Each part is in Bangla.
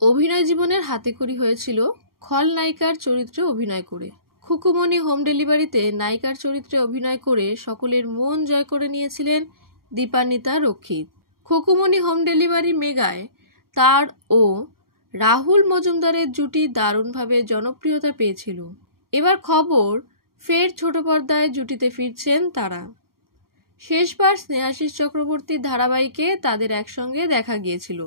অভিনয় জীবনের হাতেখড়ি হয়েছিল খলনায়িকার চরিত্রে অভিনয় করে। খুকুমনি হোম ডেলিভারিতে নায়িকার চরিত্রে অভিনয় করে সকলের মন জয় করে নিয়েছিলেন দীপান্বিতা রক্ষিত। খুকুমনি হোম ডেলিভারি মেগায় তার ও রাহুল মজুমদারের জুটি দারুণভাবে জনপ্রিয়তা পেয়েছিল। এবার খবর, ফের ছোট পর্দায় জুটিতে ফিরছেন তারা। শেষবার স্নেহাশিস চক্রবর্তীর ধারাবাহিকে তাদের একসঙ্গে দেখা গিয়েছিল।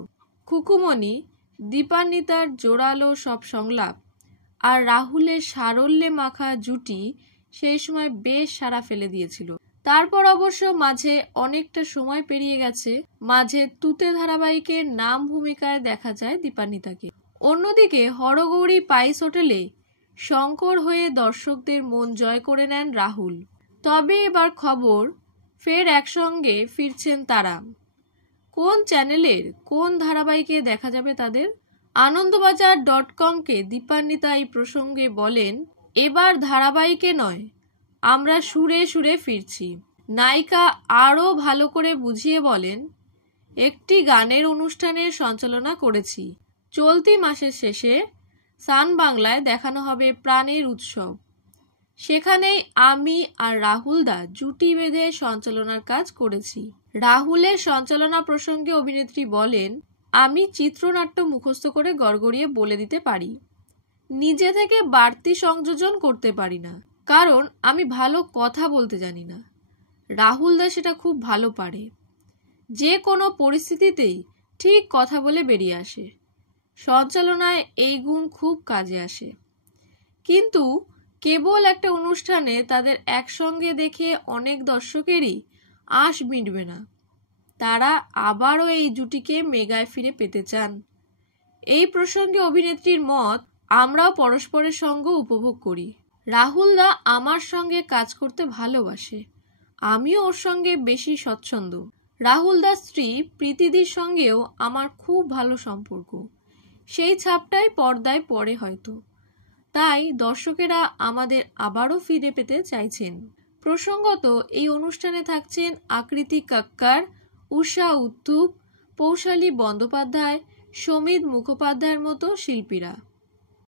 খুকুমনি দীপান্বিতার জোরালো সব সংলাপ আর রাহুলের সারল্যে মাখা জুটি সেই সময় বেশ সাড়া ফেলে দিয়েছিল। তারপর অবশ্য মাঝে অনেকটা সময় পেরিয়ে গেছে, মাঝে তুতে ধারাবাহিকের নাম ভূমিকায় দেখা যায় দীপান্বিতাকে। অন্যদিকে হরগৌরী পাইস হোটেলে শঙ্কর হয়ে দর্শকদের মন জয় করে নেন রাহুল। তবে এবার খবর, ফের একসঙ্গে ফিরছেন তারা। কোন চ্যানেলের কোন ধারাবাহিকে দেখা যাবে তাদের? আনন্দবাজার.com-কে দীপান্বিতা এই প্রসঙ্গে বলেন, এবার ধারাবাহিকে নয়, আমরা সুরে সুরে ফিরছি। নায়িকা আরও ভালো করে বুঝিয়ে বলেন, একটি গানের অনুষ্ঠানের সঞ্চালনা করেছি। চলতি মাসের শেষে সান বাংলায় দেখানো হবে প্রাণের উৎসব। সেখানেই আমি আর রাহুল দা জুটি বেঁধে সঞ্চালনার কাজ করেছি। রাহুলের সঞ্চালনা প্রসঙ্গে অভিনেত্রী বলেন, আমি চিত্রনাট্য মুখস্থ করে গড়গড়িয়ে বলে দিতে পারি, নিজে থেকে বাড়তি সংযোজন করতে পারি না, কারণ আমি ভালো কথা বলতে জানি না। রাহুল দা সেটা খুব ভালো পারে, যে কোনো পরিস্থিতিতেই ঠিক কথা বলে বেরিয়ে আসে। সঞ্চালনায় এই গুণ খুব কাজে আসে। কিন্তু কেবল একটা অনুষ্ঠানে তাদের একসঙ্গে দেখে অনেক দর্শকেরই আশ মিটবে না, তারা আবারও এই জুটিকে মেগায় ফিরে পেতে চান। এই প্রসঙ্গে অভিনেত্রীর মত, আমরাও পরস্পরের সঙ্গ উপভোগ করি। রাহুল দা আমার সঙ্গে কাজ করতে ভালোবাসে, আমিও ওর সঙ্গে বেশি স্বচ্ছন্দ। রাহুল দার স্ত্রী প্রীতিদির সঙ্গেও আমার খুব ভালো সম্পর্ক, সেই ছাপটাই পর্দায় পড়ে হয়তো, তাই দর্শকেরা আমাদের আবারও ফিরে পেতে চাইছেন। প্রসঙ্গত এই অনুষ্ঠানে থাকছেন আকৃতি কাক্কার, উষা উত্তুপ, পৌশালী বন্দ্যোপাধ্যায়, সমিত মুখোপাধ্যায়ের মতো শিল্পীরা।